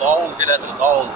Dağıl geledi, dağıl.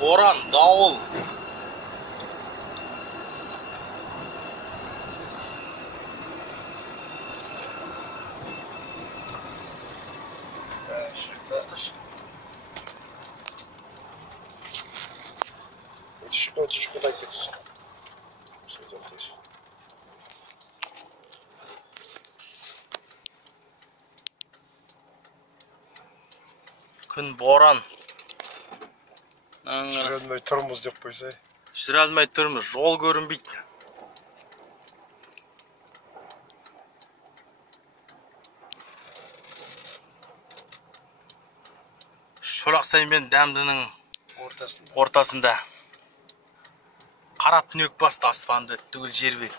Боран, дауыл. Это еще куда кетті. Күн боран. Жүре алмай тұрмыз деп қойсай. Жүре алмай тұрмыз, жол көрінбейді. Шолақсай мен Дәмдінің ортасында. Қара түнек басты аспанды түгіл жер бет.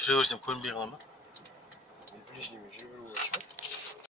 Жүре көрсем көрінбей қала ма?